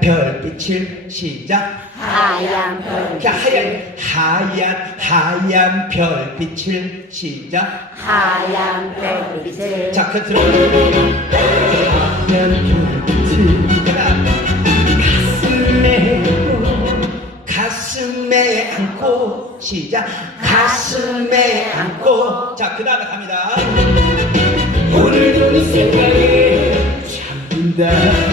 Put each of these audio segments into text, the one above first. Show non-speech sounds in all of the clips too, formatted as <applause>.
별빛을 시작. 하얀 별빛을 하얀 하얀 하얀 별빛을 시작. 하얀 별빛을 자 끝으로 하얀 별빛을 가슴에 가슴에 안고 시작. 가슴에 안고. 자 그 다음에 갑니다. 오늘도 네 생각에 잠든다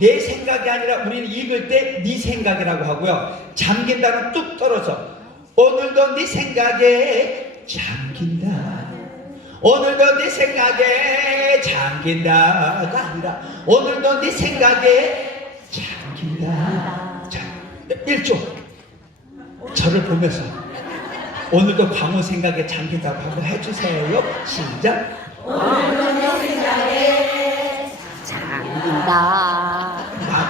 내 생각이 아니라 우리는 읽을 때 네 생각이라고 하고요. 잠긴다는 뚝 떨어져. 오늘도 네 생각에 잠긴다. 오늘도 네 생각에 잠긴다가 아니라 오늘도 네 생각에 잠긴다. 자 1조. 저를 보면서 오늘도 광호 생각에 잠긴다고 한번 해주세요. 시작. 잠긴다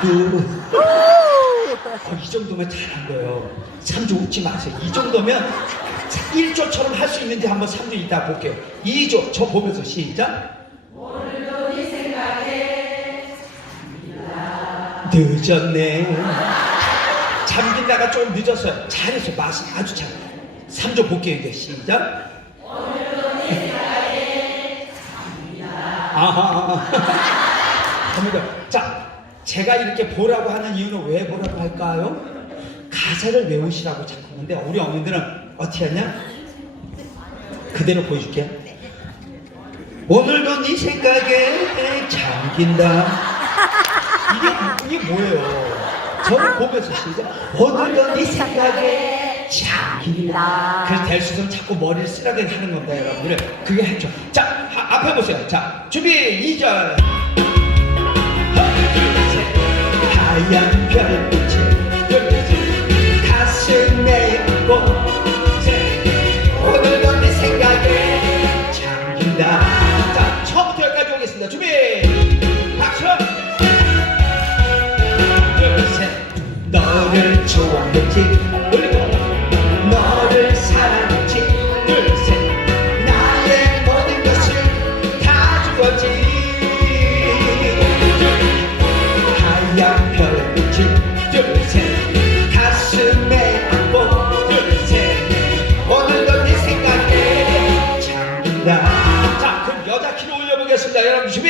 나도 어, 이 정도면 잘한 거예요. 3조 웃지 마세요. 이 정도면 1조처럼 할 수 있는지 한번 3조 이따 볼게요. 2조 저 보면서 시작. 늦었네. 잠긴다가 좀 늦었어요. 잘했어 맛이 아주 잘. 3조 볼게요 이제. 시작. 아하. <laughs> 갑니다. 자, 제가 이렇게 보라고 하는 이유는 왜 보라고 할까요? 가사를 외우시라고 자꾸 하는데 우리 어머니들은 어떻게 하냐? 그대로 보여줄게요. 오늘도 네 생각에 잠긴다. 이게 이게 뭐예요? 저를 보면서 시작. 오늘도 네 생각에 잠긴다. 그래서 될수 있으면 자꾸 머리를 쓰라게 하는 겁니다, 여러분들. 그게 했죠. 자, 하- 앞에 보세요. 자, 준비 2절. 하얀 둘셋 가슴에 안고 셋 오늘도 내 생각에 잠긴다. 자 처음부터 여기까지 오겠습니다. 준비 박수. 둘셋. 너를 좋아했지 자 그럼 여자 키로 올려보겠습니다. 여러분 준비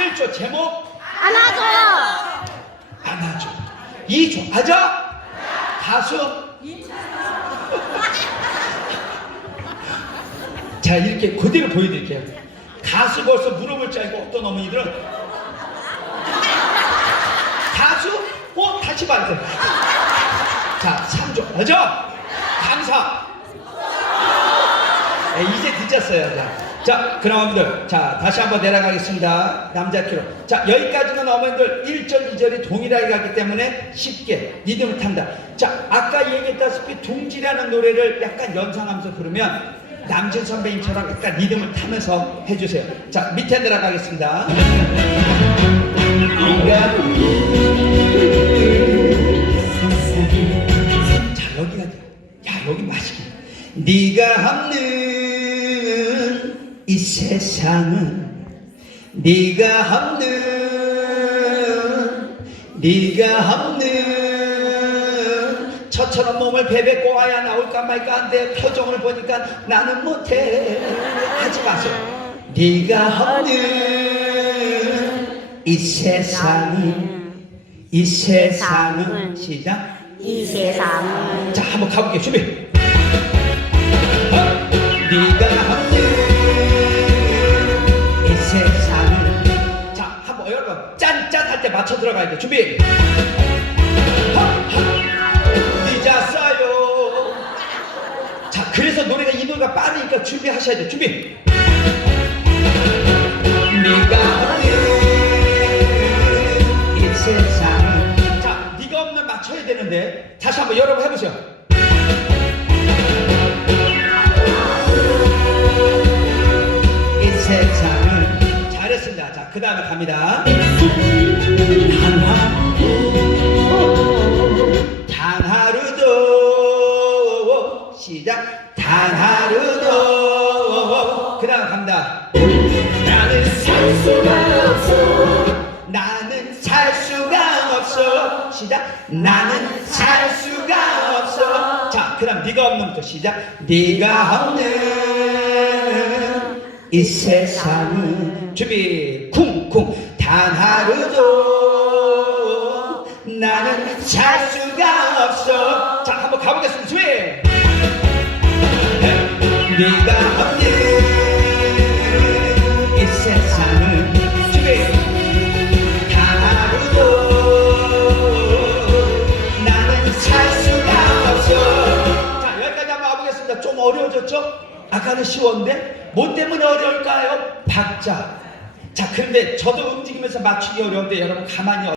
11조 제목 안아줘요. 안아줘. 2조 아자 가수 <laughs> 자 이렇게 그대로 보여드릴게요. 가수 벌써 물어볼 줄 알고 어떤 어머니들은 가수 어 다시 봐야 돼자 3조 아죠 감사. 네, 이제 늦었어요. 자. 자 어머니들 자 다시 한번 내려가겠습니다. 남자 키로. 자 여기까지는 어머니들 1절 2절이 동일하게 가기 때문에 쉽게 리듬을 탄다. 자 아까 얘기했다시피 둥지라는 노래를 약간 연상하면서 부르면 남진 선배님처럼 약간 리듬을 타면서 해주세요. 자 밑에 내려가겠습니다. 자 여기가 야 여기 맛있게 네가 이 세상은 네가 없는 네가 없는. 저처럼 몸을 베베고 와야 나올까 말까 한데 표정을 보니까 나는 못해. 하지 마세요. 네가 없는 이 세상은 이 세상은 시작. 이 세상은 자 한번 가볼게요. 준비 하니까 준비하셔야 돼. 준비. 네가 없는 이 세상. 자, 네가 없는 맞춰야 되는데 다시 한번 여러분 해보세요. 이 세상은 잘했습니다. 자, 그 다음에 갑니다. 나는 살 수가 없어. 자 그다음 네가 없는부터 시작. 네가 없는 이 세상은 준비. 쿵쿵. 단 하루도 나는 살 수가 없어. 자 한번 가보겠습니다. 준비. 네가 없는 좀 어려워졌죠? 아까는 쉬웠는데 뭐 때문에 어려울까요? 박자 자 그런데 저도 움직이면서 맞추기 어려운데 여러분 가만히